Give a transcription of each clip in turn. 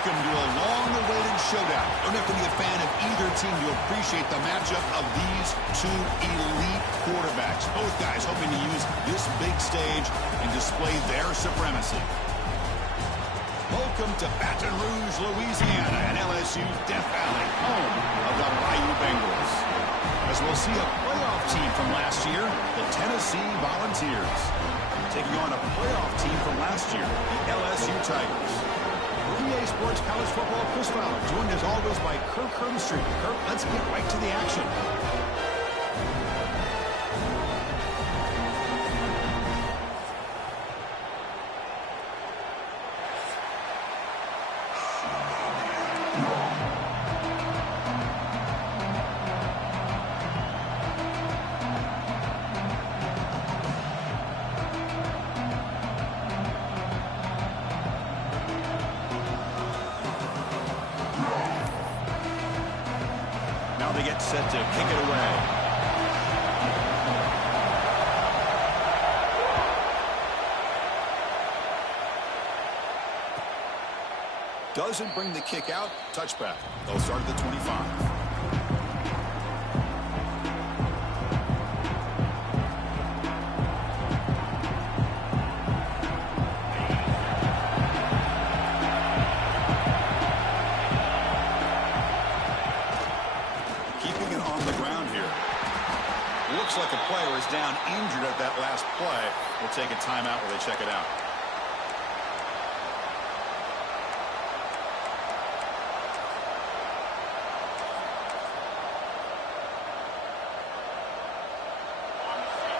Welcome to a long-awaited showdown. Don't have to be a fan of either team to appreciate the matchup of these two elite quarterbacks. Both guys hoping to use this big stage and display their supremacy. Welcome to Baton Rouge, Louisiana, and LSU's Death Valley, home of the Bayou Bengals. As we'll see a playoff team from last year, the Tennessee Volunteers, taking on a playoff team from last year, the LSU Tigers. EA Sports College Football, Chris Fowler, joined as always by Kirk Hermstreet. Kirk, let's get right to the action. Now they get set to kick it away. Doesn't bring the kick out. Touchback. They'll start at the 25. Looks like a player is down injured at that last play. We'll take a timeout while they check it out.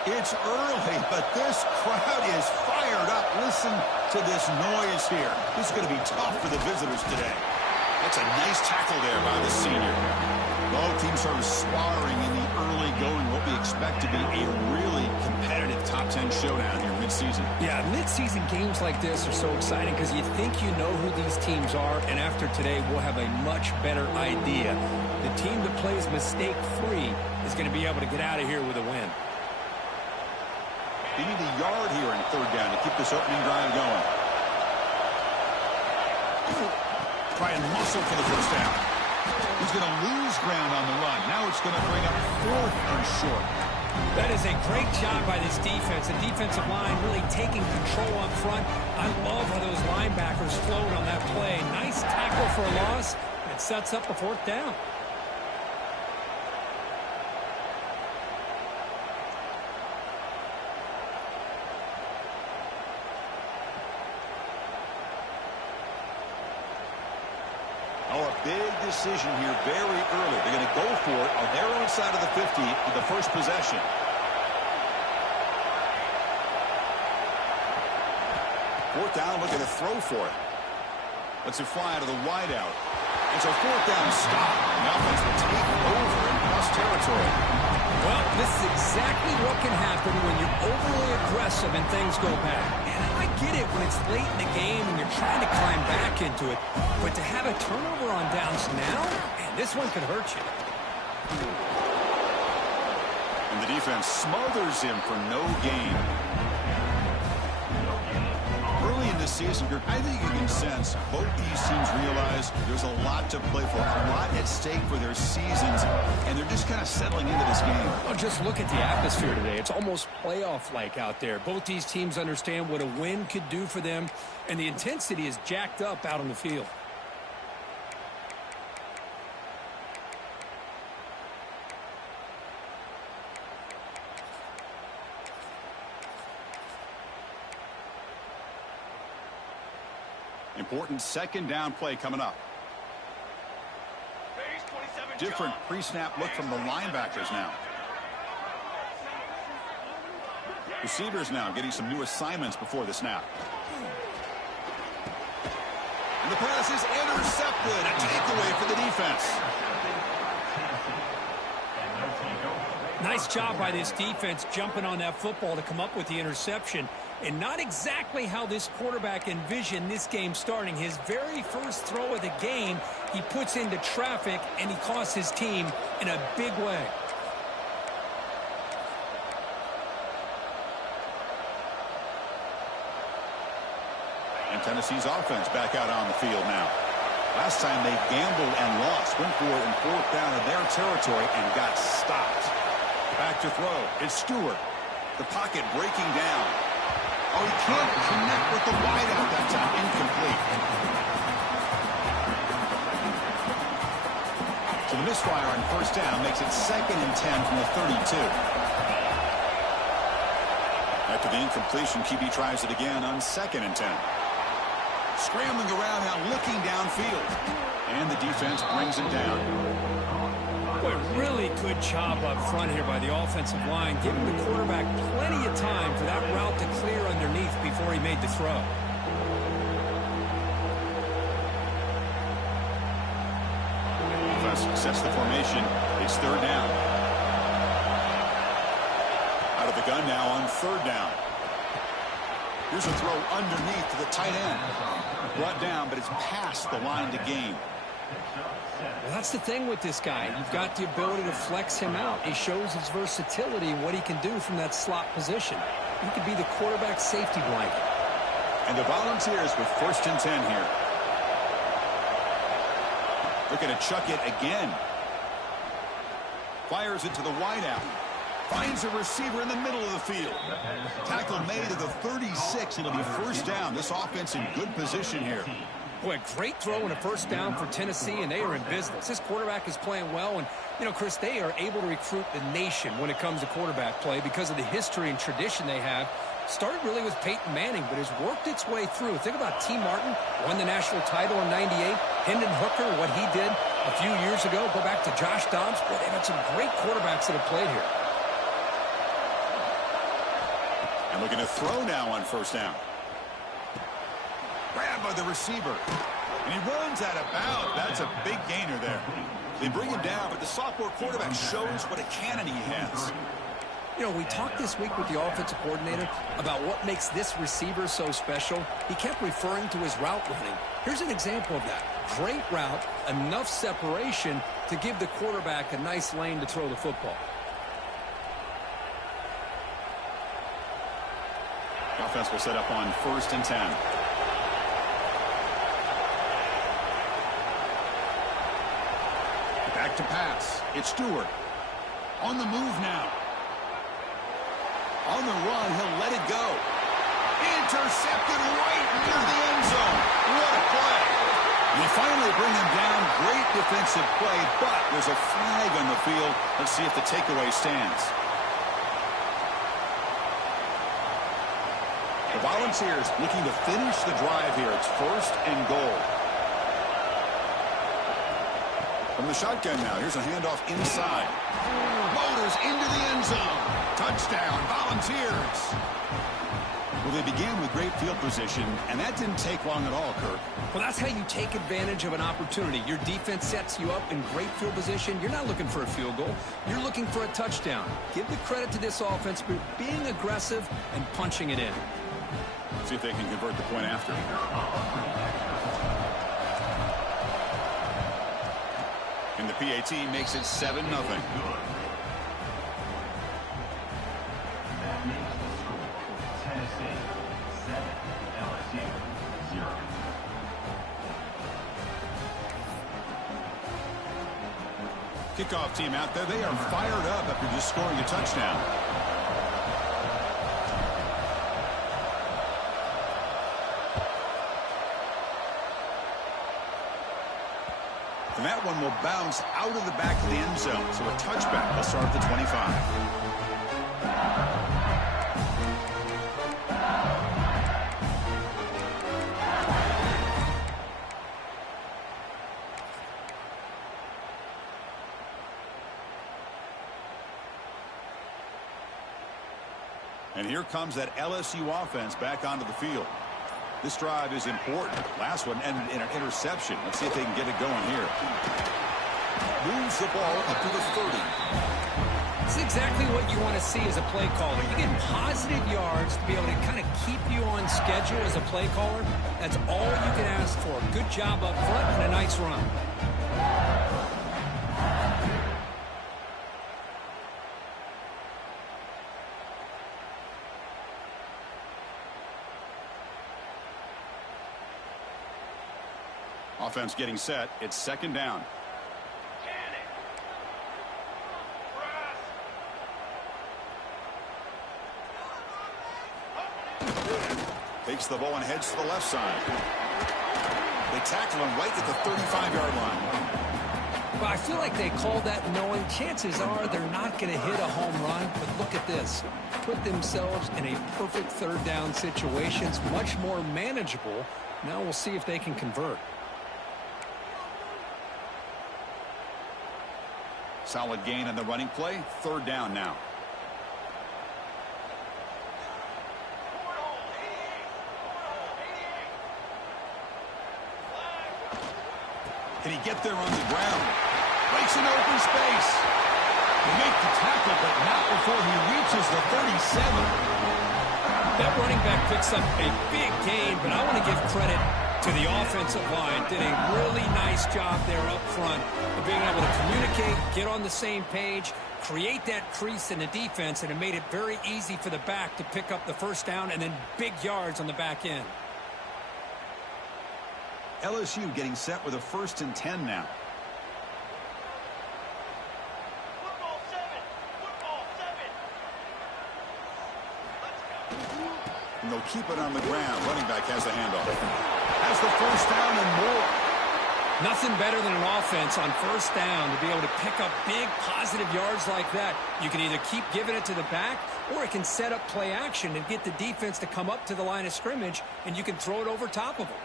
It's early, but this crowd is fired up. Listen to this noise here. This is going to be tough for the visitors today. That's a nice tackle there by the senior. Both teams sort of sparring in the early going, what we expect to be a really competitive top 10 showdown here mid-season. Yeah, mid-season games like this are so exciting because you think you know who these teams are, and after today we'll have a much better idea. The team that plays mistake-free is going to be able to get out of here with a win. They need a yard here in third down to keep this opening drive going. Try and muscle for the first down. He's going to lose ground on the run. Now it's going to bring up fourth and short. That is a great job by this defense. The defensive line really taking control up front. I love how those linebackers flowed on that play. Nice tackle for a loss. It sets up a fourth down. Oh, a big decision here very early. They're going to go for it on their own side of the 50 with the first possession. Fourth down, looking to throw for it. Lets it fly out of the wideout. It's a fourth down stop. The offense will take over in cross territory. Well, this is exactly what can happen when you're overly aggressive and things go bad. And I get it when it's late in the game and you're trying to climb back into it. But to have a turnover on downs now, man, this one could hurt you. And the defense smothers him for no gain. Early in the season, I think you can sense both these teams realize there's a lot to play for, a lot at stake for their seasons, and they're just kind of settling into this game. Well, just look at the atmosphere today. It's almost playoff-like out there. Both these teams understand what a win could do for them, and the intensity is jacked up out on the field. Important second down play coming up. Different pre-snap look from the linebackers now. Receivers now getting some new assignments before the snap. And the pass is intercepted. A takeaway for the defense. Nice job by this defense jumping on that football to come up with the interception. And not exactly how this quarterback envisioned this game starting. His very first throw of the game, he puts into traffic, and he costs his team in a big way. And Tennessee's offense back out on the field now. Last time they gambled and lost. Went for it in 4th down in their territory and got stopped. Back to throw. It's Stewart. The pocket breaking down. Oh, he can't connect with the wideout that time. Incomplete. So the misfire on 1st down makes it 2nd and 10 from the 32. After the incompletion, QB tries it again on 2nd and 10. Scrambling around now, looking downfield. And the defense brings it down. Boy, really good job up front here by the offensive line, giving the quarterback plenty of time for that route to clear underneath before he made the throw. Defense sets the formation. It's 3rd down. Out of the gun now on 3rd down. Here's a throw underneath to the tight end. Brought down, but it's past the line to gain. Well, that's the thing with this guy. You've got the ability to flex him out. He shows his versatility and what he can do from that slot position. He could be the quarterback safety blanket. And the Volunteers with 1st and 10 here. Looking to chuck it again. Fires it to the wideout. Finds a receiver in the middle of the field. Tackle made to the 36. It'll be 1st down. This offense in good position here. Boy, a great throw and a 1st down for Tennessee, and they are in business. This quarterback is playing well, and, you know, Chris, they are able to recruit the nation when it comes to quarterback play because of the history and tradition they have. Started really with Peyton Manning, but has worked its way through. Think about T. Martin, won the national title in '98. Hendon Hooker, what he did a few years ago. Go back to Josh Dobbs. Boy, they've had some great quarterbacks that have played here. And looking to throw now on 1st down. Grab by the receiver. And he runs out of bounds. That's a big gainer there. They bring him down, but the sophomore quarterback shows what a cannon he has. You know, we talked this week with the offensive coordinator about what makes this receiver so special. He kept referring to his route running. Here's an example of that. Great route, enough separation to give the quarterback a nice lane to throw the football. The offense will set up on 1st and 10. Back to pass. It's Stewart. On the move now. On the run, he'll let it go. Intercepted right near the end zone. What a play. They finally bring him down. Great defensive play, but there's a flag on the field. Let's see if the takeaway stands. The Volunteers looking to finish the drive here. It's 1st and goal. From the shotgun now, here's a handoff inside. Motors into the end zone. Touchdown, Volunteers. Well, they began with great field position, and that didn't take long at all, Kirk. Well, that's how you take advantage of an opportunity. Your defense sets you up in great field position. You're not looking for a field goal. You're looking for a touchdown. Give the credit to this offense for being aggressive and punching it in. See if they can convert the point after. And the PAT makes it 7-0. Kickoff team out there. They are fired up after just scoring a touchdown. And that one will bounce out of the back of the end zone. So a touchback will start at the 25. And here comes that LSU offense back onto the field. This drive is important. Last one ended in an interception. Let's see if they can get it going here. Moves the ball up to the 30. It's exactly what you want to see as a play caller. You get positive yards to be able to kind of keep you on schedule as a play caller. That's all you can ask for. Good job up front and a nice run. Offense getting set. It's second down. Takes the ball and heads to the left side. They tackle him right at the 35-yard line. Well, I feel like they called that knowing chances are they're not going to hit a home run. But look at this. Put themselves in a perfect third down situation. It's much more manageable. Now we'll see if they can convert. Solid gain on the running play. Third down now. Can he get there on the ground? Breaks into open space. They make the tackle, but not before he reaches the 37. That running back picks up a big gain, but I want to give credit to the offensive line. Did a really nice job there up front of being able to communicate, get on the same page, create that crease in the defense, and it made it very easy for the back to pick up the first down and then big yards on the back end. LSU getting set with a 1st and 10 now. And they'll keep it on the ground. Running back has the handoff. Has the first down and more. Nothing better than an offense on first down to be able to pick up big positive yards like that. You can either keep giving it to the back, or it can set up play action and get the defense to come up to the line of scrimmage, and you can throw it over top of them.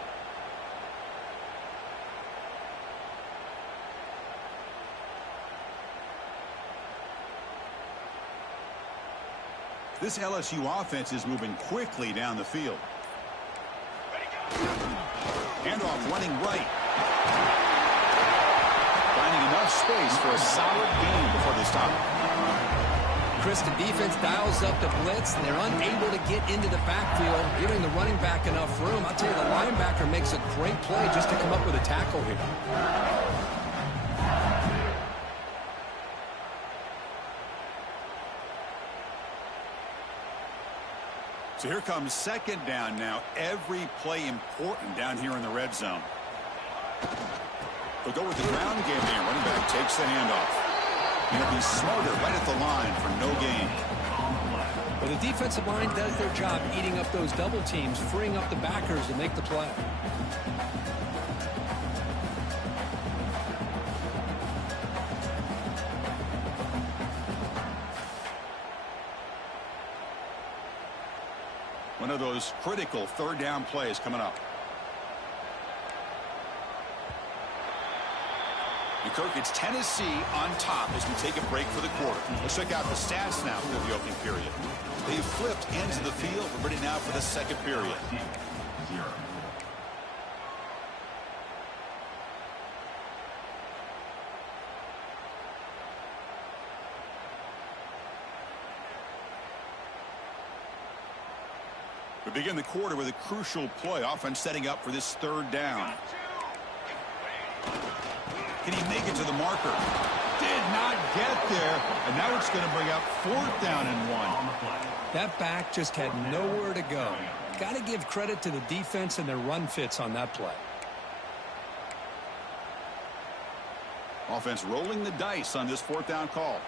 This LSU offense is moving quickly down the field. Handoff running right. Finding enough space for a solid gain before they stop. Chris, the defense dials up the blitz, and they're unable to get into the backfield, giving the running back enough room. I'll tell you, the linebacker makes a great play just to come up with a tackle here. So here comes second down now. Every play important down here in the red zone. They'll go with the ground game here. Running back takes the handoff. He'll be smarter right at the line for no gain. Well, the defensive line does their job eating up those double teams, freeing up the backers to make the play. One of those critical third down plays coming up. And Kirk, it's Tennessee on top as we take a break for the quarter. Let's check out the stats now for the opening period. They've flipped ends of the field. We're ready now for the second period. We begin the quarter with a crucial play. Offense setting up for this third down. Can he make it to the marker? Did not get there. And now it's going to bring up 4th down and 1. That back just had nowhere to go. Got to give credit to the defense and their run fits on that play. Offense rolling the dice on this 4th down call.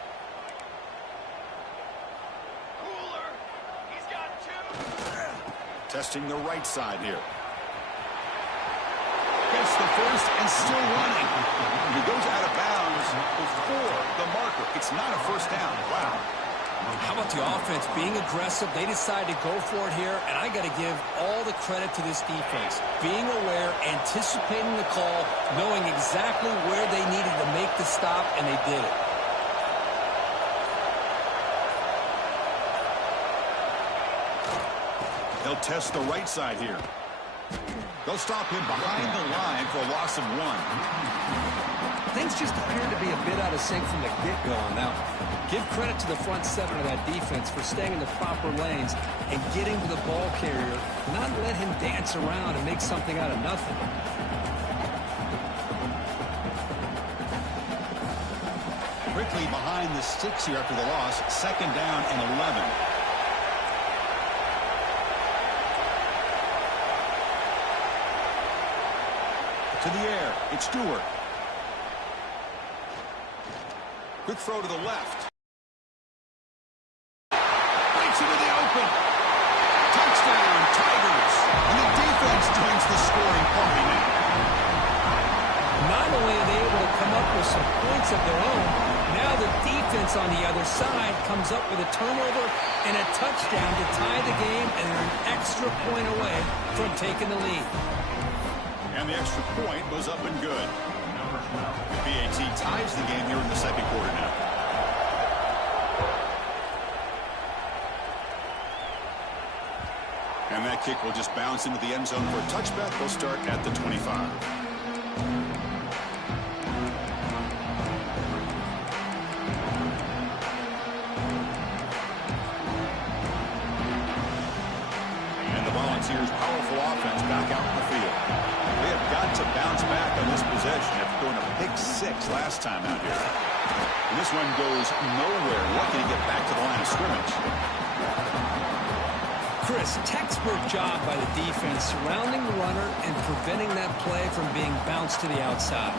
Testing the right side here. Gets the first and still running. He goes out of bounds before the marker. It's not a first down. Wow. How about the offense being aggressive? They decide to go for it here, and I got to give all the credit to this defense. Being aware, anticipating the call, knowing exactly where they needed to make the stop, and they did it. They'll test the right side here. They'll stop him behind the line for a loss of 1. Things just appeared to be a bit out of sync from the get-go on that one. Give credit to the front seven of that defense for staying in the proper lanes and getting to the ball carrier, not let him dance around and make something out of nothing. Quickly behind the sticks here after the loss. Second down and 11. To the air. It's Stewart. Quick throw to the left. Breaks into the open. Touchdown, Tigers. And the defense joins the scoring party now. Not only are they able to come up with some points of their own, now the defense on the other side comes up with a turnover and a touchdown to tie the game, and they're an extra point away from taking the lead. And the extra point was up and good. The PAT ties the game here in the second quarter now. And that kick will just bounce into the end zone for a touchback. They'll start at the 25. Volunteers' powerful offense back out in the field. They have got to bounce back on this possession after throwing a pick 6 last time out here. And this one goes nowhere. Lucky to get back to the line of scrimmage. Chris, textbook job by the defense surrounding the runner and preventing that play from being bounced to the outside.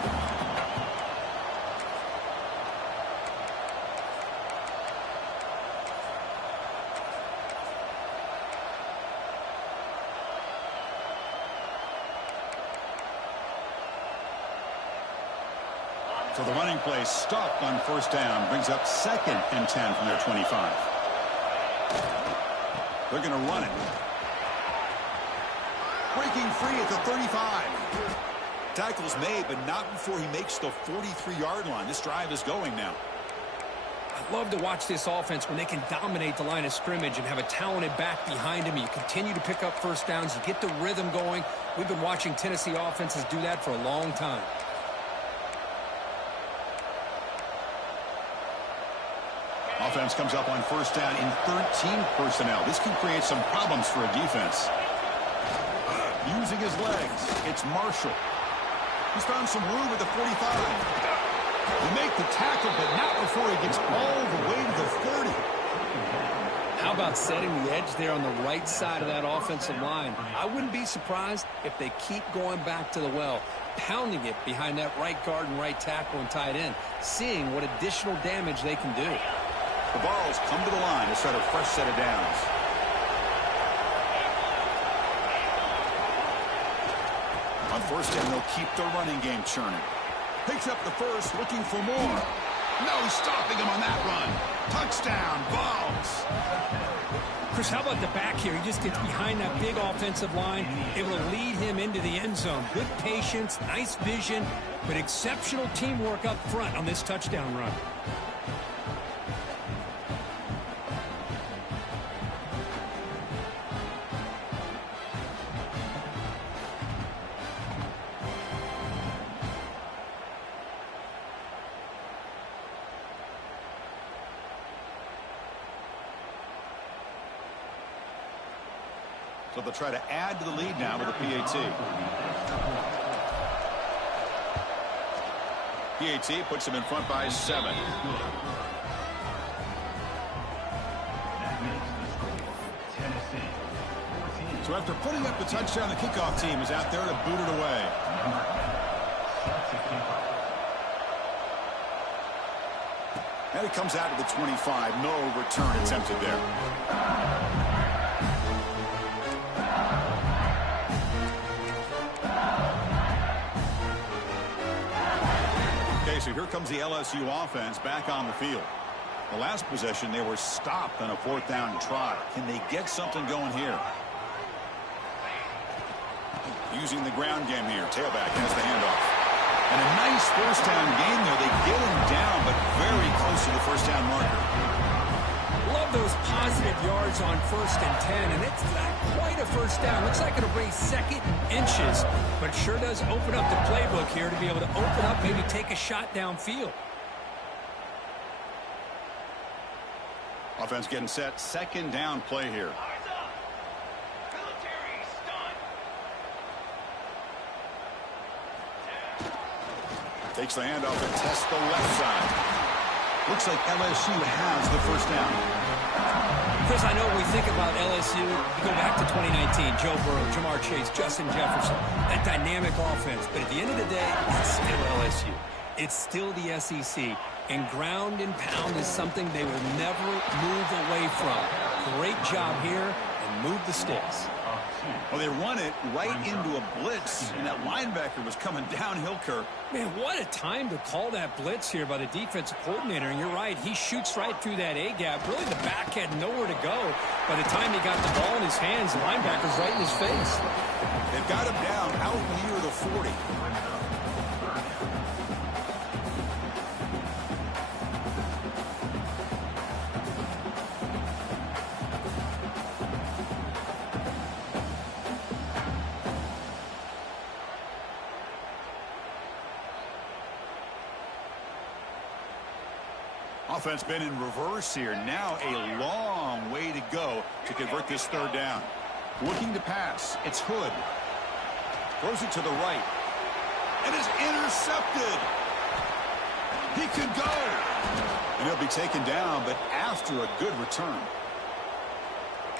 So the running play stopped on first down. Brings up 2nd and 10 from their 25. They're going to run it. Breaking free at the 35. Tackle's made, but not before he makes the 43-yard line. This drive is going now. I love to watch this offense when they can dominate the line of scrimmage and have a talented back behind him. You continue to pick up first downs. You get the rhythm going. We've been watching Tennessee offenses do that for a long time. Offense comes up on first down in 13 personnel. This can create some problems for a defense. Using his legs, it's Marshall. He's found some room at the 45. You make the tackle, but not before he gets all the way to the 30. How about setting the edge there on the right side of that offensive line? I wouldn't be surprised if they keep going back to the well, pounding it behind that right guard and right tackle and tight end, seeing what additional damage they can do. The balls come to the line to start a fresh set of downs. On first down, they'll keep their running game churning. Picks up the first, looking for more. No stopping him on that run. Touchdown, Vols. Chris, how about the back here? He just gets behind that big offensive line, able to lead him into the end zone. Good patience, nice vision, but exceptional teamwork up front on this touchdown run. So they'll try to add to the lead now with the PAT. PAT puts them in front by 7. So after putting up the touchdown, the kickoff team is out there to boot it away. And it comes out to the 25. No return attempted there. So here comes the LSU offense back on the field. The last possession, they were stopped on a 4th down try. Can they get something going here? Using the ground game here. Tailback has the handoff. And a nice first down game there. They get him down, but very close to the first down marker. Love those positive yards on 1st and 10, and it's not quite a first down. Looks like it'll bring 2nd inches, but it sure does open up the playbook here to be able to open up, maybe take a shot downfield. Offense getting set. 2nd down play here. Takes the handoff and tests the left side. Looks like LSU has the first down. Chris, I know when we think about LSU, you go back to 2019, Joe Burrow, Jamar Chase, Justin Jefferson, that dynamic offense. But at the end of the day, it's still LSU. It's still the SEC. And ground and pound is something they will never move away from. Great job here, and move the sticks. Well, they run it right into a blitz, and that linebacker was coming downhill, Kirk. Man, what a time to call that blitz here by the defensive coordinator. And you're right, he shoots right through that A-gap. Really, the back had nowhere to go. By the time he got the ball in his hands, the linebacker's right in his face. They've got him down out near the 40. Offense been in reverse here. Now a long way to go to convert this third down. Looking to pass. It's Hood. Throws it to the right. And is intercepted. He could go. And he'll be taken down, but after a good return.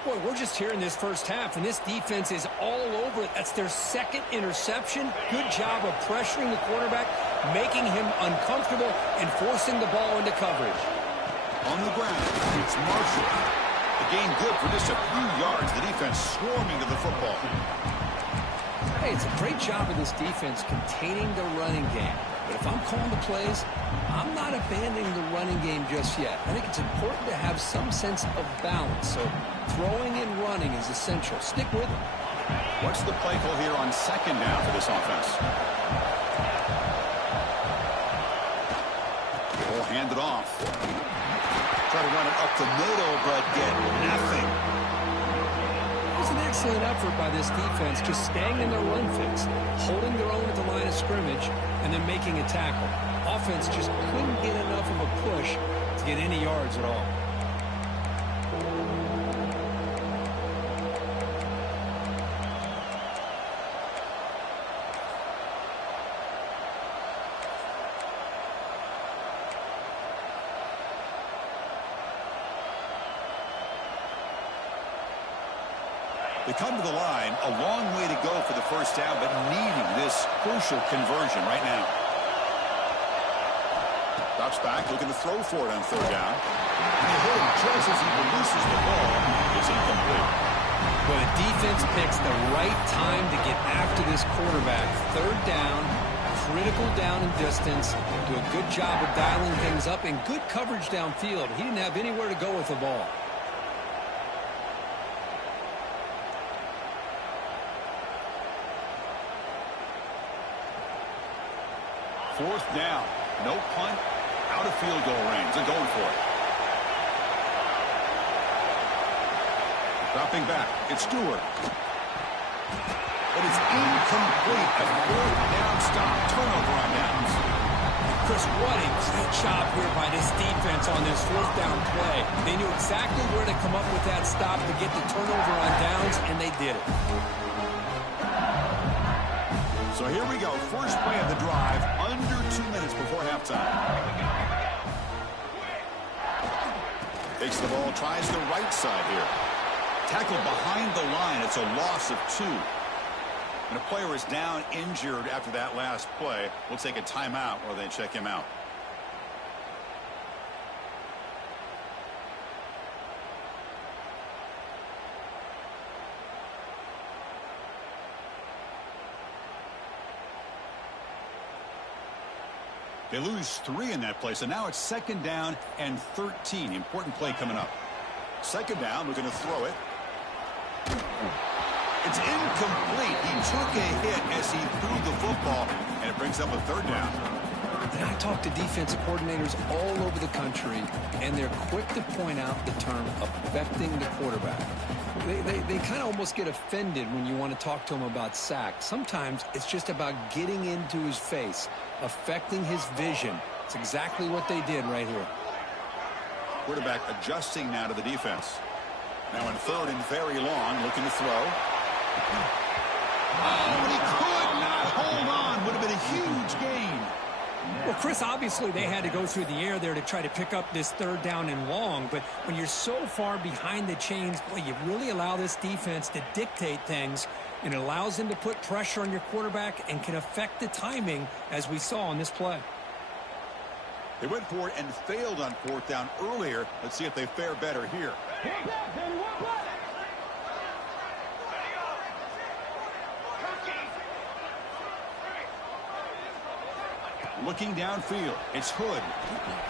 Boy, we're just here in this first half, and this defense is all over it. That's their second interception. Good job of pressuring the quarterback, making him uncomfortable, and forcing the ball into coverage. On the ground, it's Marshall. The gain good for just a few yards. The defense swarming to the football. Hey, it's a great job of this defense containing the running game. But if I'm calling the plays, I'm not abandoning the running game just yet. I think it's important to have some sense of balance. So throwing and running is essential. Stick with it. What's the play call here on second down for this offense? We'll hand it off. Try to run it up the middle, but get nothing. It was an excellent effort by this defense, just staying in their run fix, holding their own at the line of scrimmage, and then making a tackle. Offense just couldn't get enough of a push to get any yards at all. They come to the line, a long way to go for the first down, but needing this crucial conversion right now. Drops back, looking to throw for it on third down. And they hit him just as he releases the ball. It's incomplete. Well, the defense picks the right time to get after this quarterback. Third down, critical down and distance. Do a good job of dialing things up and good coverage downfield. He didn't have anywhere to go with the ball. Fourth down. No punt. Out of field goal range. They're going for it. Dropping back. It's Stewart. But it's incomplete. A fourth down stop. Turnover on downs. Chris, what a great job here by this defense on this fourth down play. They knew exactly where to come up with that stop to get the turnover on downs, and they did it. So here we go. First play of the drive. Under 2 minutes before halftime. Takes the ball. Tries the right side here. Tackled behind the line. It's a loss of 2. And a player is down injured after that last play. We'll take a timeout while they check him out. They lose 3 in that play, so now it's second down and 13. Important play coming up. Second down, we're going to throw it. It's incomplete. He took a hit as he threw the football, and it brings up a third down. And I talk to defensive coordinators all over the country, and they're quick to point out the term affecting the quarterback. They kind of almost get offended when you want to talk to them about sacks. Sometimes it's just about getting into his face, affecting his vision. It's exactly what they did right here. Quarterback adjusting now to the defense. Now in third and very long, looking to throw. Oh, but he could not hold on. Would have been a huge gain. Well, Chris, obviously they had to go through the air there to try to pick up this third down and long, but when you're so far behind the chains, boy, you really allow this defense to dictate things, and it allows them to put pressure on your quarterback and can affect the timing, as we saw on this play. They went for it and failed on fourth down earlier. Let's see if they fare better here. Looking downfield, it's Hood.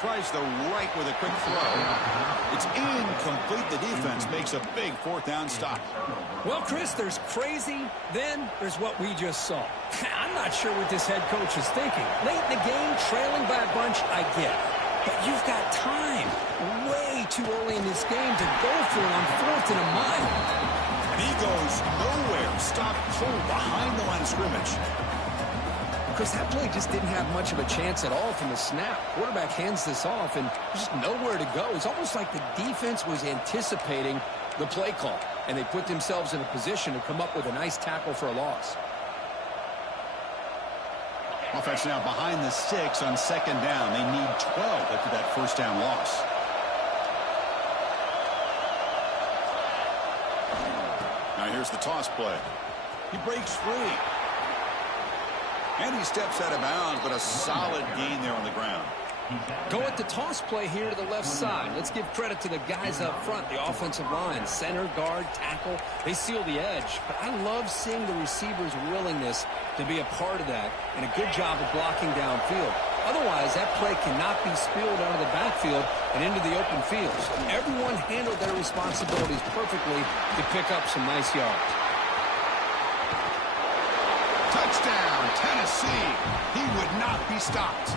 Tries the right with a quick throw. It's incomplete. The defense makes a big fourth down stop. Well, Chris, there's crazy, then there's what we just saw. I'm not sure what this head coach is thinking. Late in the game, trailing by a bunch, I get it. But you've got time, way too early in this game to go for it on fourth and a mile. And he goes nowhere. Stop cold behind the line of scrimmage. Chris, that play just didn't have much of a chance at all from the snap. Quarterback hands this off, and there's just nowhere to go. It's almost like the defense was anticipating the play call, and they put themselves in a position to come up with a nice tackle for a loss. Offense now behind the 6 on second down. They need 12 after that first down loss. Now here's the toss play. He breaks free. And he steps out of bounds, but a solid gain there on the ground. Go at the toss play here to the left side. Let's give credit to the guys up front, the offensive line, center, guard, tackle. They seal the edge. But I love seeing the receiver's willingness to be a part of that, and a good job of blocking downfield. Otherwise, that play cannot be spilled out of the backfield and into the open field. So everyone handled their responsibilities perfectly to pick up some nice yards. Touchdown, Tennessee. He would not be stopped.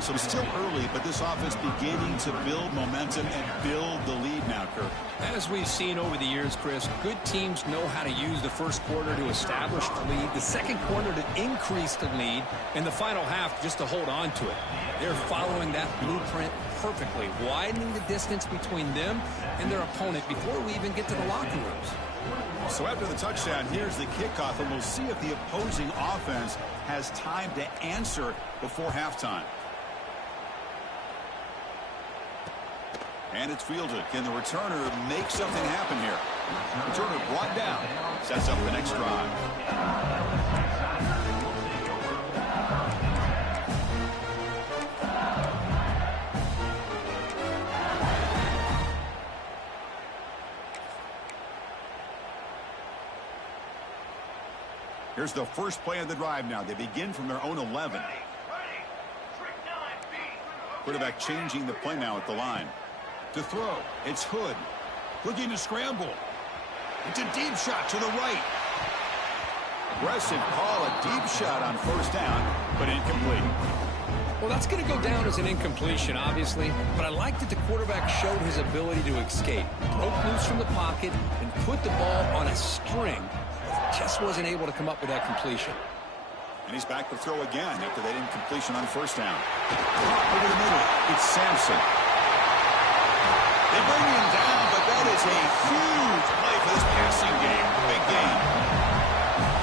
So still early, but this offense beginning to build momentum and build the lead now, Kirk. As we've seen over the years, Chris, good teams know how to use the first quarter to establish the lead, the second quarter to increase the lead, and the final half just to hold on to it. They're following that blueprint perfectly, widening the distance between them and their opponent before we even get to the locker rooms. So after the touchdown, here's the kickoff, and we'll see if the opposing offense has time to answer before halftime. And it's fielded. Can the returner make something happen here? Returner brought down. Sets up the next drive. Here's the first play of the drive now. They begin from their own 11. Quarterback changing the play now at the line. To throw, it's Hood. Looking to scramble. It's a deep shot to the right. Aggressive call, a deep shot on first down, but incomplete. Well, that's going to go down as an incompletion, obviously, but I like that the quarterback showed his ability to escape. Broke loose from the pocket and put the ball on a string. Just wasn't able to come up with that completion. And he's back to throw again after that incompletion on first down. Over the middle, it's Sampson. They bring him down, but that is a huge play for this passing game. Big game.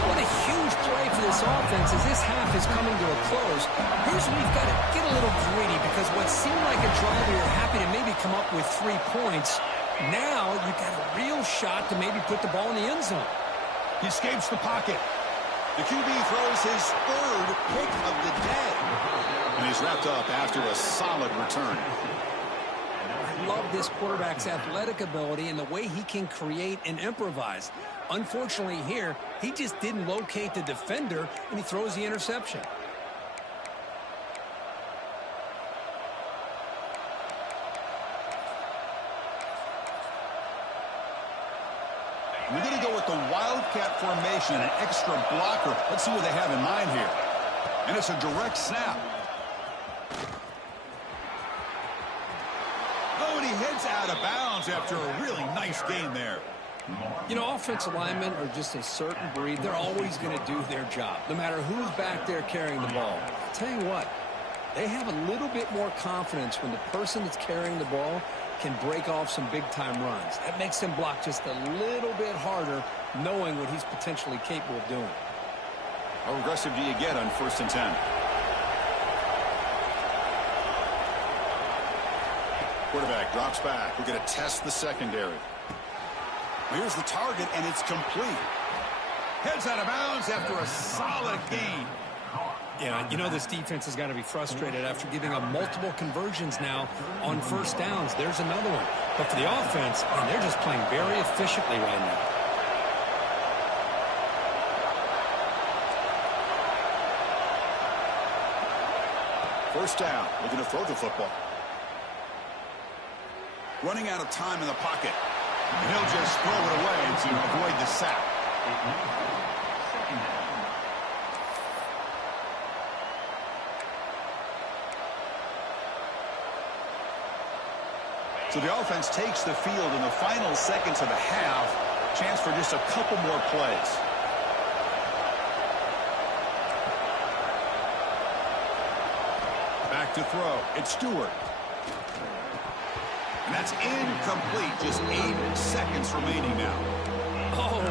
What a huge play for this offense as this half is coming to a close. Here's where we've got to get a little greedy because what seemed like a drive we were happy to maybe come up with 3 points, now you've got a real shot to maybe put the ball in the end zone. He escapes the pocket. The QB throws his third pick of the day. And he's wrapped up after a solid return. I love this quarterback's athletic ability and the way he can create and improvise. Unfortunately here, he just didn't locate the defender, and he throws the interception. We're going to go with the Wildcat formation and an extra blocker. Let's see what they have in mind here. And it's a direct snap. Oh, and he heads out of bounds after a really nice gain there. You know, offensive linemen are just a certain breed. They're always going to do their job, no matter who's back there carrying the ball. I'll tell you what, they have a little bit more confidence when the person that's carrying the ball can break off some big-time runs. That makes them block just a little bit harder, knowing what he's potentially capable of doing. How aggressive do you get on 1st and 10? Quarterback drops back. We're going to test the secondary. Here's the target, and it's complete. Heads out of bounds after a solid gain. Yeah, you know this defense has got to be frustrated after giving up multiple conversions now on first downs. There's another one. But for the offense, and they're just playing very efficiently right now. First down. Looking to throw the football. Running out of time in the pocket. And he'll just throw it away to avoid the sack. So the offense takes the field in the final seconds of the half. Chance for just a couple more plays. Back to throw. It's Stewart. And that's incomplete. Just 8 seconds remaining now. Oh,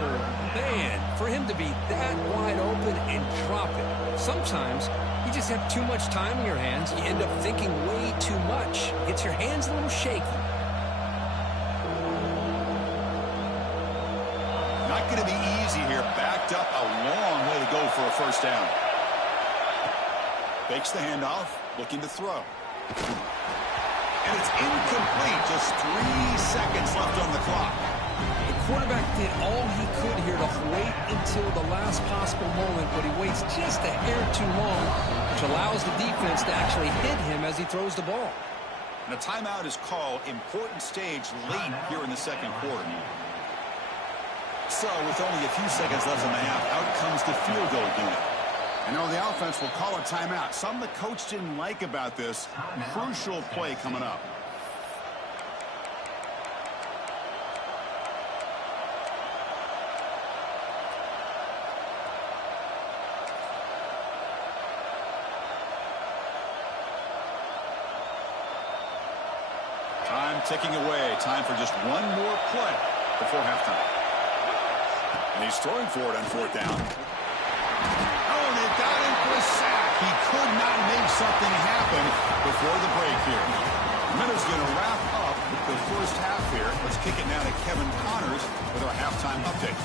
man. For him to be that wide open and drop it. Sometimes you just have too much time in your hands. You end up thinking way too much. Gets your hands a little shaky. Not going to be easy here. Backed up a long way to go for a first down. Fakes the handoff. Looking to throw. And it's incomplete. Just 3 seconds left on the clock. The quarterback did all he could here to wait until the last possible moment, but he waits just a hair too long, which allows the defense to actually hit him as he throws the ball. And a timeout is called. Important stage late here in the second quarter. So with only a few seconds left in the half, out comes the field goal unit. You know, the offense will call a timeout. Something the coach didn't like about this. Crucial play coming up. Time ticking away. Time for just one more play before halftime. And he's throwing for it on fourth down. Oh, they got him for a sack. He could not make something happen before the break here. Minutes going to wrap up the first half here. Let's kick it now to Kevin Connors with our halftime update.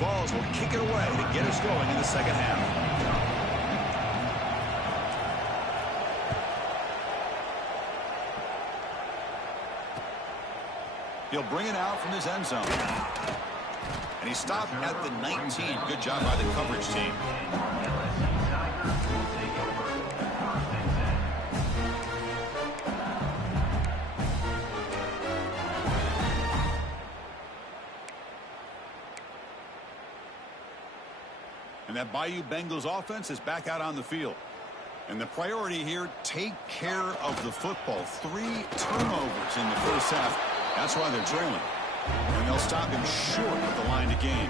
Balls will kick it away to get us going in the second half. He'll bring it out from his end zone. And he stopped at the 19. Good job by the coverage team. And that Bayou Bengals offense is back out on the field. And the priority here, take care of the football. 3 turnovers in the first half. That's why they're trailing. And they'll stop him short of the line to gain.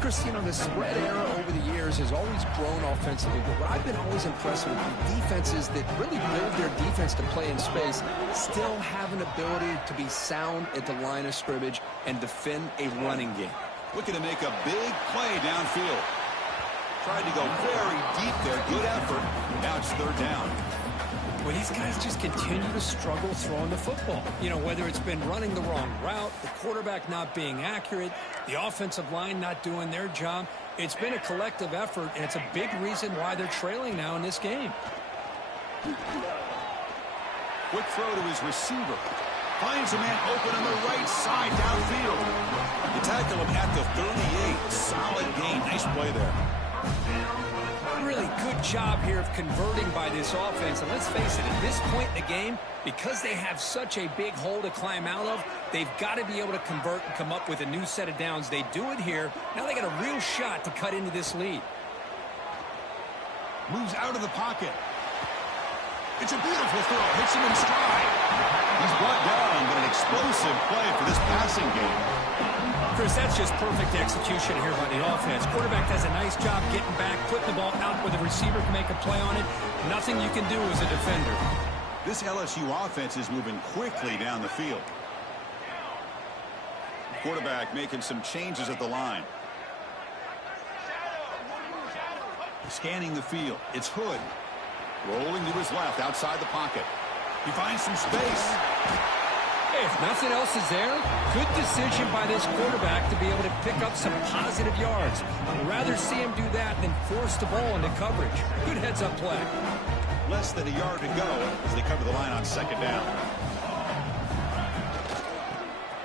Chris, you know, the spread era over the years has always grown offensively, but what I've been always impressed with defenses that really build their defense to play in space still have an ability to be sound at the line of scrimmage and defend a running game. Looking to make a big play downfield. Tried to go very deep there. Good effort. Now it's third down. Well, these guys just continue to struggle throwing the football. You know, whether it's been running the wrong route, the quarterback not being accurate, the offensive line not doing their job. It's been a collective effort, and it's a big reason why they're trailing now in this game. Quick throw to his receiver. Finds a man open on the right side downfield. You tackle him at the 38. Solid gain. Nice play there. Really good job here of converting by this offense. And let's face it, at this point in the game, because they have such a big hole to climb out of, they've got to be able to convert and come up with a new set of downs. They do it here. Now they got a real shot to cut into this lead. Moves out of the pocket. It's a beautiful throw. Hits him in stride. He's brought down, but an explosive play for this passing game. Chris, that's just perfect execution here by the offense. Quarterback does a nice job getting back, putting the ball out where the receiver can make a play on it. Nothing you can do as a defender. This LSU offense is moving quickly down the field. Quarterback making some changes at the line. Scanning the field. It's Hood. Rolling to his left outside the pocket. He finds some space. Hey, if nothing else is there, good decision by this quarterback to be able to pick up some positive yards. I'd rather see him do that than force the ball into coverage. Good heads-up play. Less than a yard to go as they cover the line on second down.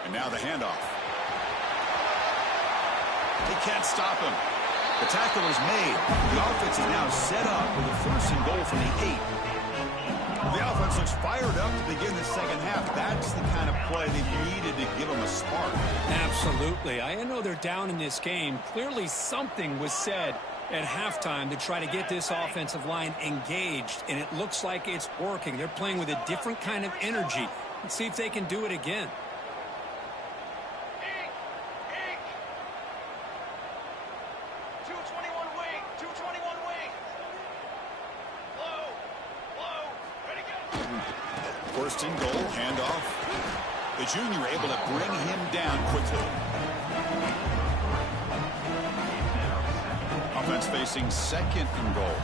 And now the handoff. They can't stop him. The tackle is made. The offense is now set up with a 1st and goal from the 8. The offense looks fired up to begin the second half. That's the kind of play they needed to give them a spark. Absolutely. I know they're down in this game. Clearly something was said at halftime to try to get this offensive line engaged, and it looks like it's working. They're playing with a different kind of energy. Let's see if they can do it again. First and goal, handoff. The junior able to bring him down quickly. Offense facing 2nd and goal.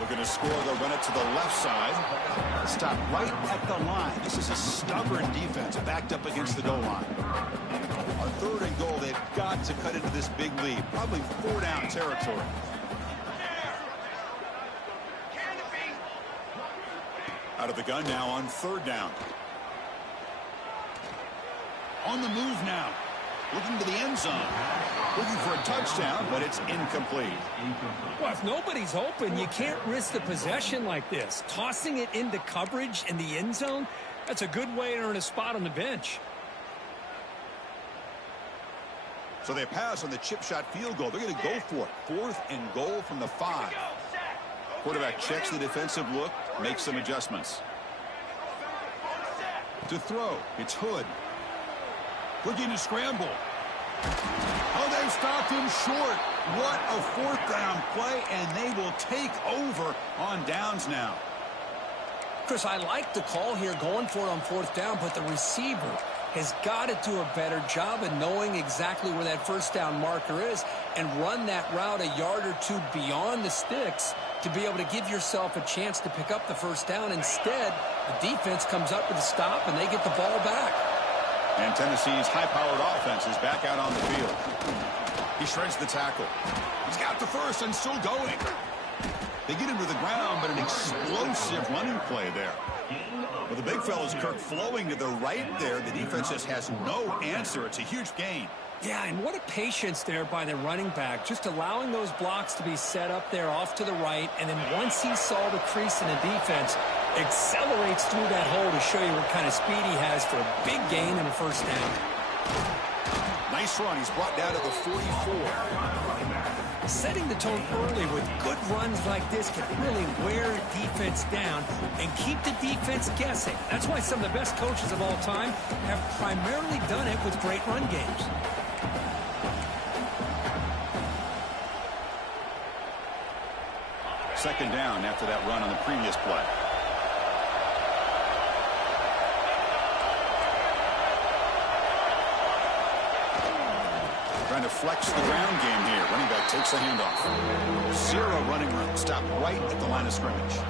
Looking to score, they'll run it to the left side. Stop right at the line. This is a stubborn defense backed up against the goal line. On 3rd and goal, they've got to cut into this big lead. Probably 4-down territory. Out of the gun now on 3rd down. On the move now. Looking to the end zone. Looking for a touchdown, but it's incomplete. Well, if nobody's open, you can't risk the possession like this. Tossing it into coverage in the end zone, that's a good way to earn a spot on the bench. So they pass on the chip shot field goal. They're going to go for it. 4th and goal from the 5. Quarterback checks the defensive look, makes some adjustments. To throw, it's Hood. Looking to scramble. Oh, they've stopped him short. What a 4th down play, and they will take over on downs now. Chris, I like the call here going for it on 4th down, but the receiver has got to do a better job of knowing exactly where that 1st down marker is and run that route a yard or 2 beyond the sticks to be able to give yourself a chance to pick up the 1st down. Instead, the defense comes up with a stop, and they get the ball back. And Tennessee's high-powered offense is back out on the field. He shreds the tackle. He's got the 1st and still going. They get him to the ground, but an explosive running play there. Well, the big fella's Kirk flowing to the right there. The defense just has no answer. It's a huge gain. Yeah, and what a patience there by the running back, just allowing those blocks to be set up there off to the right, and then once he saw the crease in the defense, accelerates through that hole to show you what kind of speed he has for a big gain and a 1st down. Nice run. He's brought down to the 44. Setting the tone early with good runs like this can really wear a defense down and keep the defense guessing. That's why some of the best coaches of all time have primarily done it with great run games. Second down after that run on the previous play. Trying to flex the ground game here. Running back takes the handoff. 0 running room. Stop right at the line of scrimmage.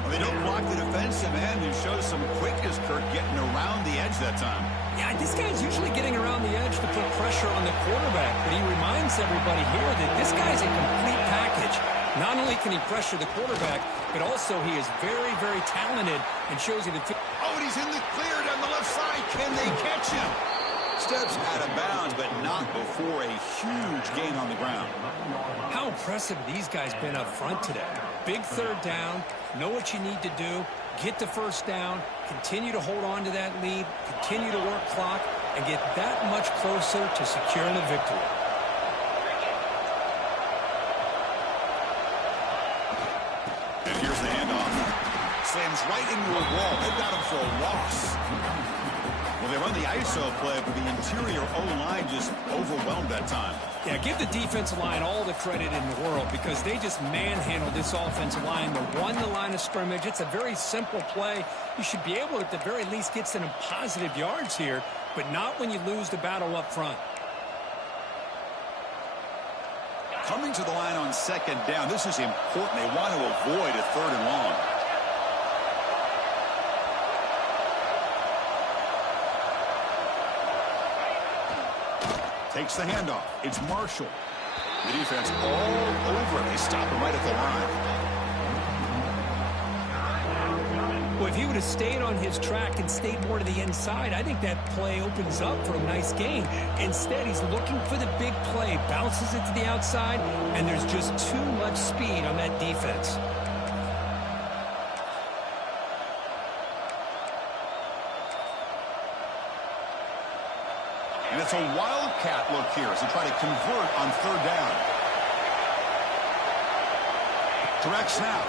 Well, they don't block the defensive end, who shows some quickness, Kirk, getting around the edge that time. Yeah, this guy's usually getting around the edge to put pressure on the quarterback, but he reminds everybody here that this guy's a complete package. Not only can he pressure the quarterback, but also he is very, very talented and shows you the... Oh, and he's in the clear down the left side. Can they catch him? Steps out of bounds, but not before a huge gain on the ground. How impressive these guys been up front today. Big 3rd down, know what you need to do, get the 1st down, continue to hold on to that lead, continue to work clock, and get that much closer to securing a victory. And here's the handoff. Slams right into a wall. They've got him for a loss. Well, they run the ISO play, but the interior O-line just overwhelmed that time. Yeah, give the defensive line all the credit in the world because they just manhandled this offensive line. They won the line of scrimmage. It's a very simple play. You should be able to, at the very least, get some positive yards here, but not when you lose the battle up front. Coming to the line on second down, this is important. They want to avoid a 3rd and long. Takes the handoff. It's Marshall. The defense all over him. They stop him right at the line. Well, if he would have stayed on his track and stayed more to the inside, I think that play opens up for a nice gain. Instead, he's looking for the big play, bounces it to the outside, and there's just too much speed on that defense. And it's a wildcat look here as they try to convert on 3rd down. Direct snap.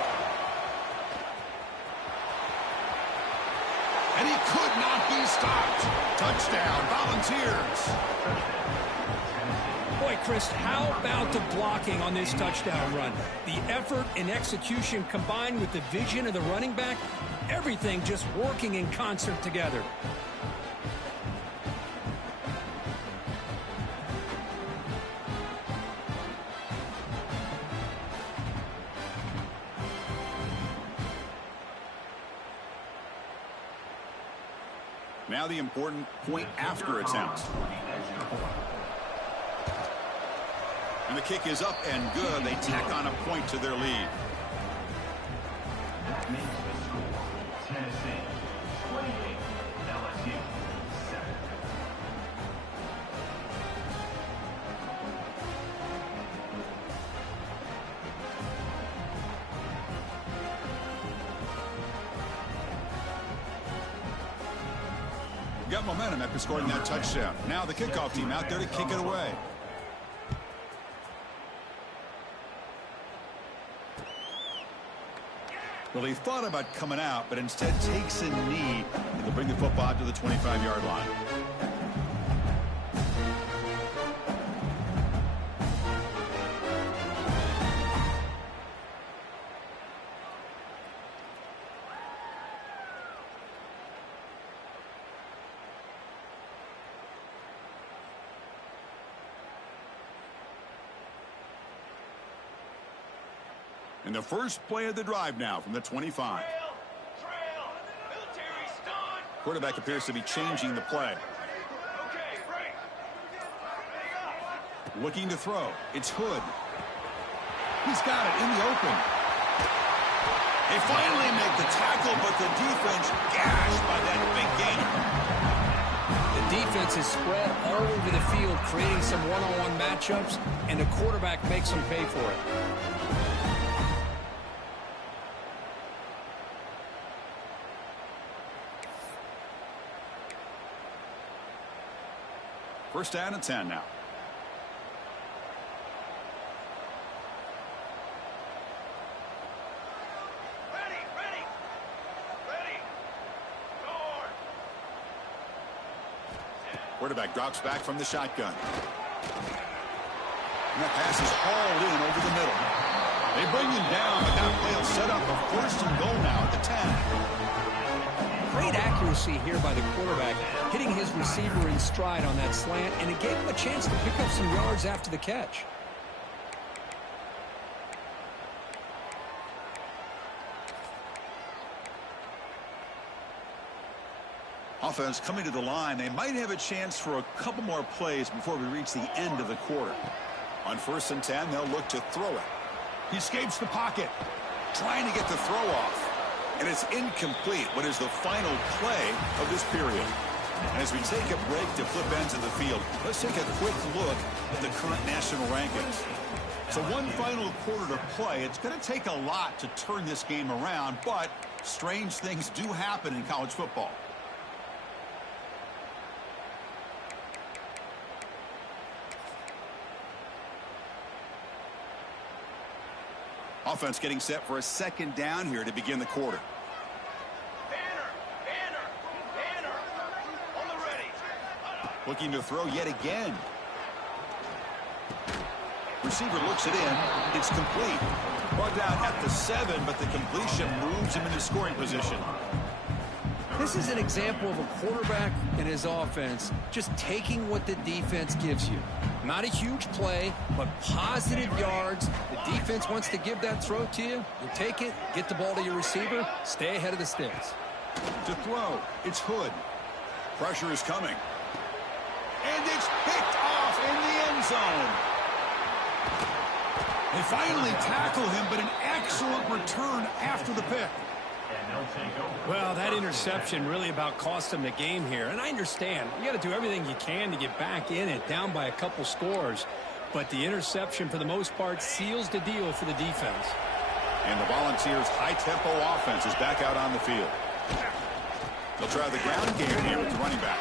And he could not be stopped. Touchdown, Volunteers. Boy, Chris, how about the blocking on this touchdown run? The effort and execution combined with the vision of the running back, everything just working in concert together. Now the important point after attempt. And the kick is up and good. They tack on a point to their lead. Tennessee, 28, LSU, 7. Got momentum after scoring that touchdown. Now the kickoff team out there to kick it away. Well, he thought about coming out, but instead takes a knee to bring the football out to the 25-yard line. And the first play of the drive now from the 25. Quarterback appears to be changing the play. Looking to throw. It's Hood. He's got it in the open. They finally make the tackle, but the defense gashed by that big gainer. The defense is spread all over the field, creating some one-on-one matchups, and the quarterback makes them pay for it. First down and 10 now. Quarterback drops back from the shotgun. And that pass is hauled in over the middle. They bring him down, but that play will set up a 1st and goal now at the 10. Great accuracy here by the quarterback, hitting his receiver in stride on that slant, and it gave him a chance to pick up some yards after the catch. Offense coming to the line. They might have a chance for a couple more plays before we reach the end of the quarter. On 1st and 10, they'll look to throw it. He escapes the pocket, trying to get the throw off. And it's incomplete. What is the final play of this period? And as we take a break to flip ends of the field, let's take a quick look at the current national rankings. So one final quarter to play. It's going to take a lot to turn this game around, but strange things do happen in college football. Offense getting set for a 2nd down here to begin the quarter. Looking to throw yet again. Receiver looks it in. It's complete. Brought down at the 7, but the completion moves him into scoring position. This is an example of a quarterback and his offense just taking what the defense gives you. Not a huge play, but positive yards. The defense wants to give that throw to you. You take it, get the ball to your receiver, stay ahead of the sticks. To throw, it's Hood. Pressure is coming. And it's picked off in the end zone. They finally tackle him, but an excellent return after the pick. Well, that interception really about cost them the game here. And I understand. You got to do everything you can to get back in it, down by a couple scores. But the interception, for the most part, seals the deal for the defense. And the Volunteers' high-tempo offense is back out on the field. They'll try the ground game here with the running back.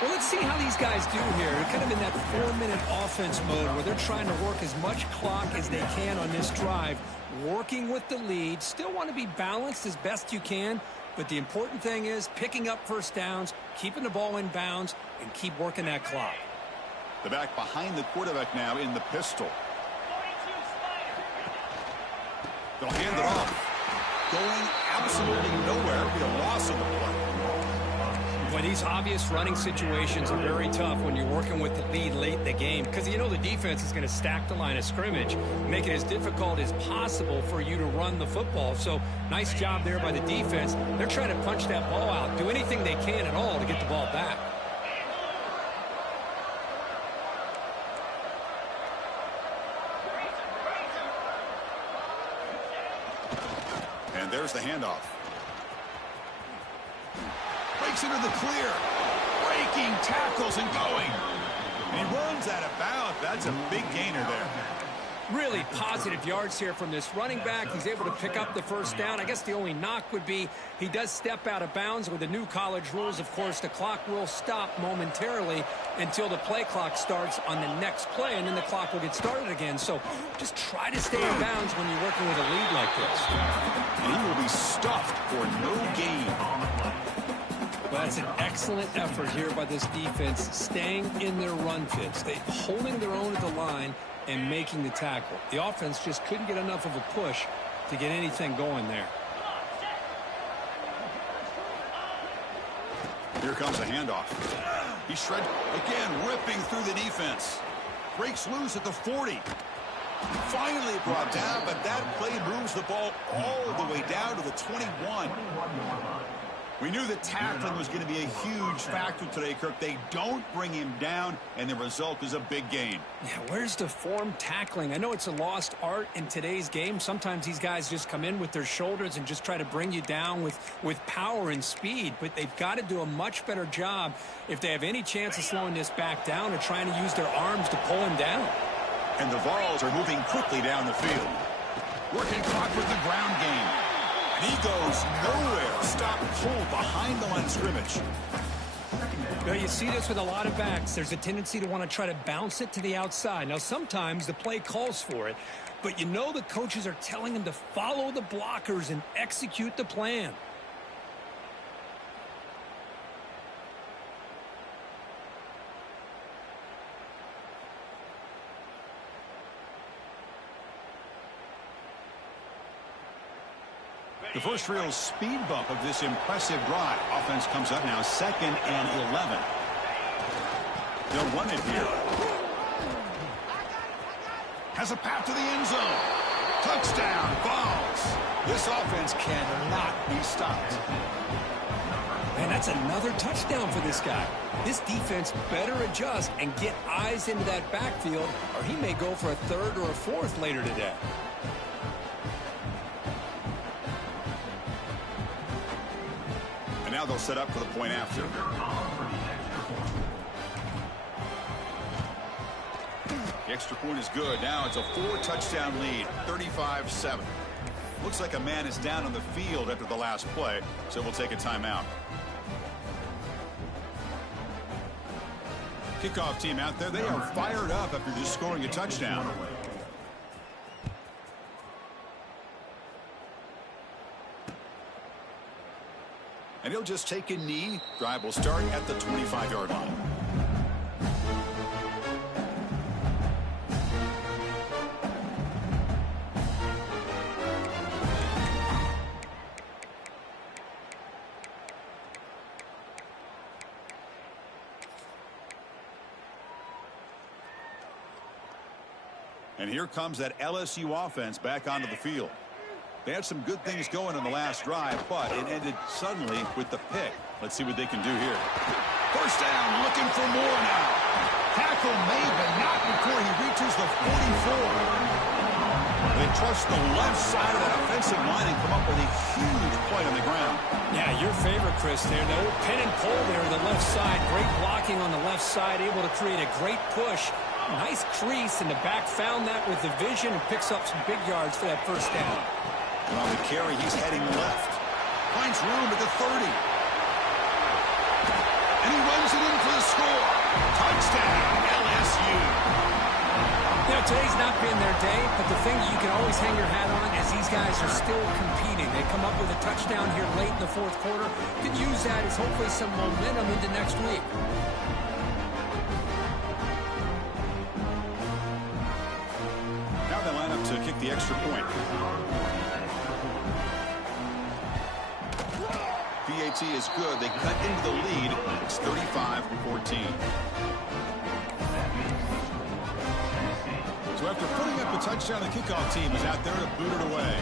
Well, let's see how these guys do here. They're kind of in that 4-minute offense mode where they're trying to work as much clock as they can on this drive, working with the lead. Still want to be balanced as best you can, but the important thing is picking up first downs, keeping the ball in bounds, and keep working that clock. The back behind the quarterback now in the pistol. They'll hand it off. Going absolutely nowhere. It'll be a loss on the play. But these obvious running situations are very tough when you're working with the lead late in the game because you know the defense is going to stack the line of scrimmage, make it as difficult as possible for you to run the football. So nice job there by the defense. They're trying to punch that ball out, do anything they can at all to get the ball back. And there's the handoff. Breaks into the clear. Breaking tackles and going. And he runs out of bounds. That's a big gainer there. Really positive yards here from this running back. He's able to pick up the first down. I guess the only knock would be he does step out of bounds. With the new college rules, of course, the clock will stop momentarily until the play clock starts on the next play, and then the clock will get started again. So just try to stay in bounds when you're working with a lead like this. And he will be stuffed for no gain. Well, that's an excellent effort here by this defense, staying in their run fits. They're holding their own at the line and making the tackle. The offense just couldn't get enough of a push to get anything going there. Here comes a handoff. He shreds again, ripping through the defense. Breaks loose at the 40. Finally brought down, but that play moves the ball all the way down to the 21. We knew that tackling was going to be a huge factor today, Kirk. They don't bring him down, and the result is a big gain. Yeah, where's the form tackling? I know it's a lost art in today's game. Sometimes these guys just come in with their shoulders and just try to bring you down with power and speed, but they've got to do a much better job if they have any chance of slowing this back down or trying to use their arms to pull him down. And the Vols are moving quickly down the field. Working clock with the ground game. And he goes nowhere. Stop pulled behind the line of scrimmage. Now, you see this with a lot of backs. There's a tendency to want to try to bounce it to the outside. Now, sometimes the play calls for it, but you know the coaches are telling them to follow the blockers and execute the plan. The first real speed bump of this impressive drive. Offense comes up now, 2nd and 11. They'll run it here. Has a path to the end zone. Touchdown, Vols. This offense cannot be stopped. Man, that's another touchdown for this guy. This defense better adjust and get eyes into that backfield, or he may go for a third or a fourth later today. And now they'll set up for the point after. The extra point is good. Now it's a 4-touchdown lead, 35-7. Looks like a man is down on the field after the last play, so we'll take a timeout. Kickoff team out there, they are fired up after just scoring a touchdown. And he'll just take a knee. Drive will start at the 25-yard line. And here comes that LSU offense back onto the field. They had some good things going in the last drive, but it ended suddenly with the pick. Let's see what they can do here. First down, looking for more now. Tackle made, but not before he reaches the 44. They trust the left side of that offensive line and come up with a huge play on the ground. Yeah, your favorite, Chris, there. The old pin and pull there to the left side. Great blocking on the left side, able to create a great push. Nice crease, and the back found that with the vision and picks up some big yards for that first down. And on the carry, he's heading left. Finds room at the 30. And he runs it in for the score. Touchdown, LSU. You know, today's not been their day, but the thing you can always hang your hat on is these guys are still competing. They come up with a touchdown here late in the fourth quarter. You can use that as hopefully some momentum into next week. Now they line up to kick the extra point. PAT is good. They cut into the lead. It's 35-14. So after putting up a touchdown, the kickoff team is out there to boot it away.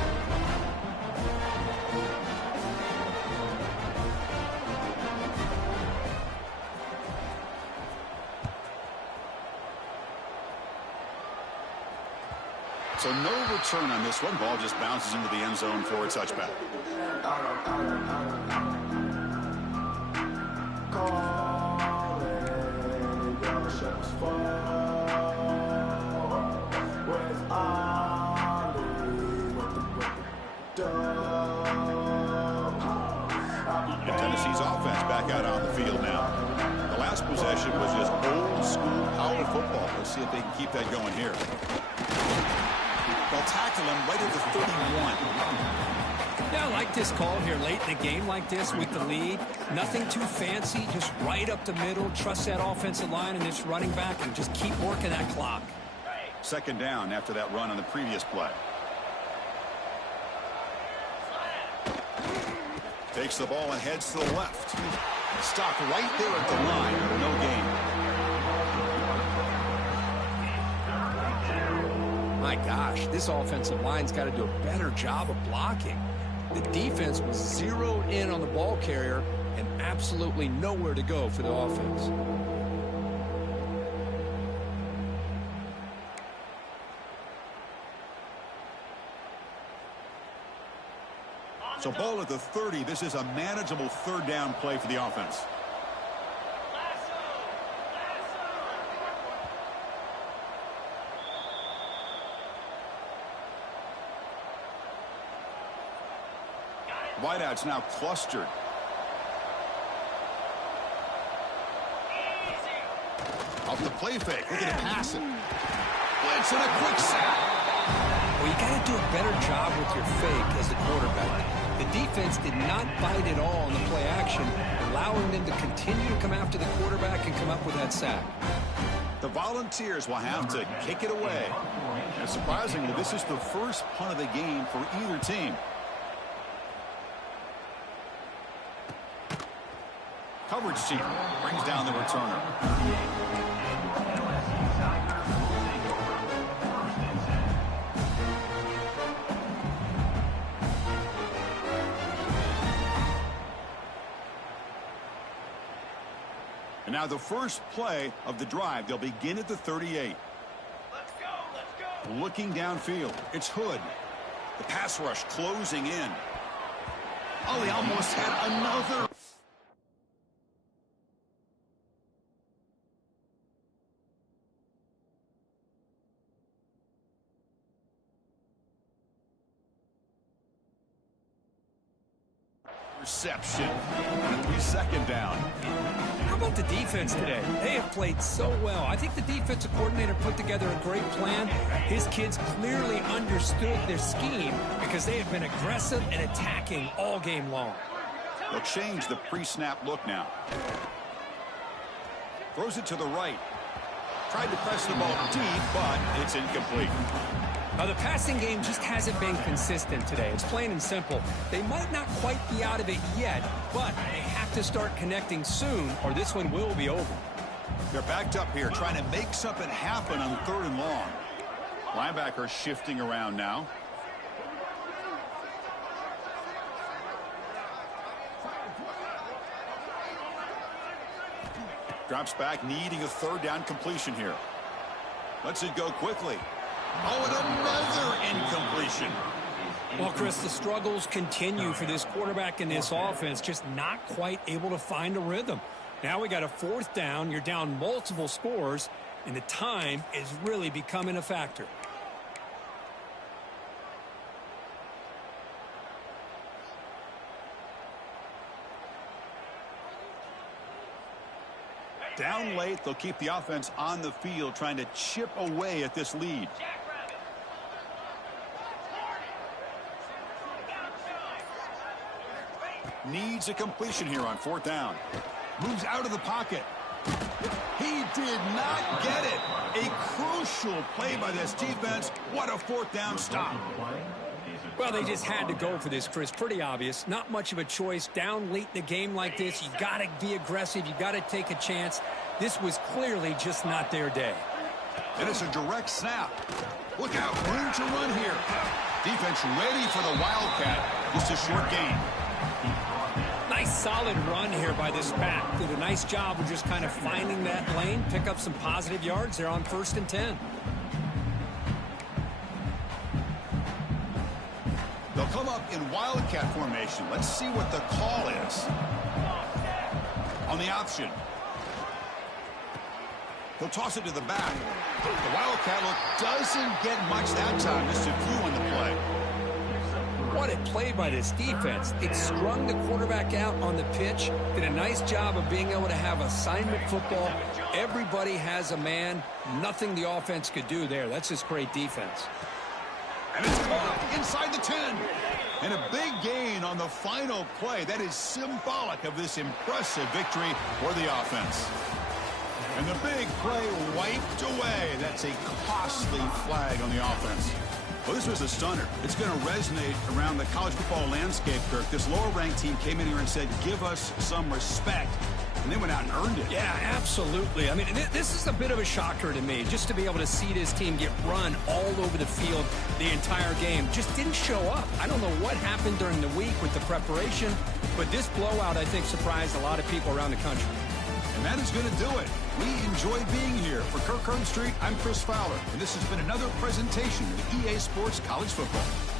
So no return on this one. Ball just bounces into the end zone for a touchback. And Tennessee's offense back out on the field now. The last possession was just old school power football. Let's see if they can keep that going here. They'll tackle him right at the 31. Yeah, I like this call here late in the game like this with the lead. Nothing too fancy, just right up the middle. Trust that offensive line and this running back and just keep working that clock. Second down after that run on the previous play. Takes the ball and heads to the left. Stopped right there at the line. No gain. My gosh, this offensive line's got to do a better job of blocking. The defense was zeroed in on the ball carrier and absolutely nowhere to go for the offense. So ball at the 30. This is a manageable third down play for the offense. Wideouts now clustered. Off the play fake. Look at it pass it. Blitz and a quick sack. Well, you got to do a better job with your fake as the quarterback. The defense did not bite at all on the play action, allowing them to continue to come after the quarterback and come up with that sack. The Volunteers will have to kick it away. And surprisingly, this is the first punt of the game for either team. Coverage team brings down the returner. And now the first play of the drive. They'll begin at the 38. Let's go. Looking downfield. It's Hood. The pass rush closing in. Oh, they almost had another. Reception. It'll be second down. How about the defense today? They have played so well. I think the defensive coordinator put together a great plan. His kids clearly understood their scheme because they have been aggressive and attacking all game long. They'll change the pre-snap look now. Throws it to the right. Tried to press the ball deep, but it's incomplete. Now, the passing game just hasn't been consistent today. It's plain and simple. They might not quite be out of it yet, but they have to start connecting soon, or this one will be over. They're backed up here, trying to make something happen on 3rd and long. Linebacker shifting around now. Drops back, needing a third down completion here. Lets it go quickly. Oh, and another incompletion. Well, Chris, the struggles continue for this quarterback in this offense, just not quite able to find a rhythm. Now we got a fourth down. You're down multiple scores, and the time is really becoming a factor. Down late, they'll keep the offense on the field, trying to chip away at this lead. Needs a completion here on fourth down. Moves out of the pocket. He did not get it. A crucial play by this defense. What a fourth down stop. Well, they just had to go for this, Chris. Pretty obvious. Not much of a choice. Down late in the game like this, you got to be aggressive. You got to take a chance. This was clearly just not their day. And it's a direct snap. Look out. Room to run here. Defense ready for the Wildcat. Just a short gain. Nice solid run here by this back. Did a nice job of just kind of finding that lane, pick up some positive yards there on 1st and 10. They'll come up in Wildcat formation. Let's see what the call is. On the option. He'll toss it to the back. The Wildcat look doesn't get much that time. Just a few on the play. What a play by this defense. It strung the quarterback out on the pitch. Did a nice job of being able to have assignment football. Everybody has a man. Nothing the offense could do there. That's just great defense. And it's caught inside the 10. And a big gain on the final play. That is symbolic of this impressive victory for the offense. And the big play wiped away. That's a costly flag on the offense. Well, this was a stunner. It's going to resonate around the college football landscape, Kirk. This lower-ranked team came in here and said, give us some respect. And they went out and earned it. Yeah, absolutely. I mean, this is a bit of a shocker to me, just to be able to see this team get run all over the field the entire game. Just didn't show up. I don't know what happened during the week with the preparation, but this blowout, I think, surprised a lot of people around the country. And that is going to do it. We enjoyed being here. For Kirk Street, I'm Chris Fowler, and this has been another presentation of EA Sports College Football.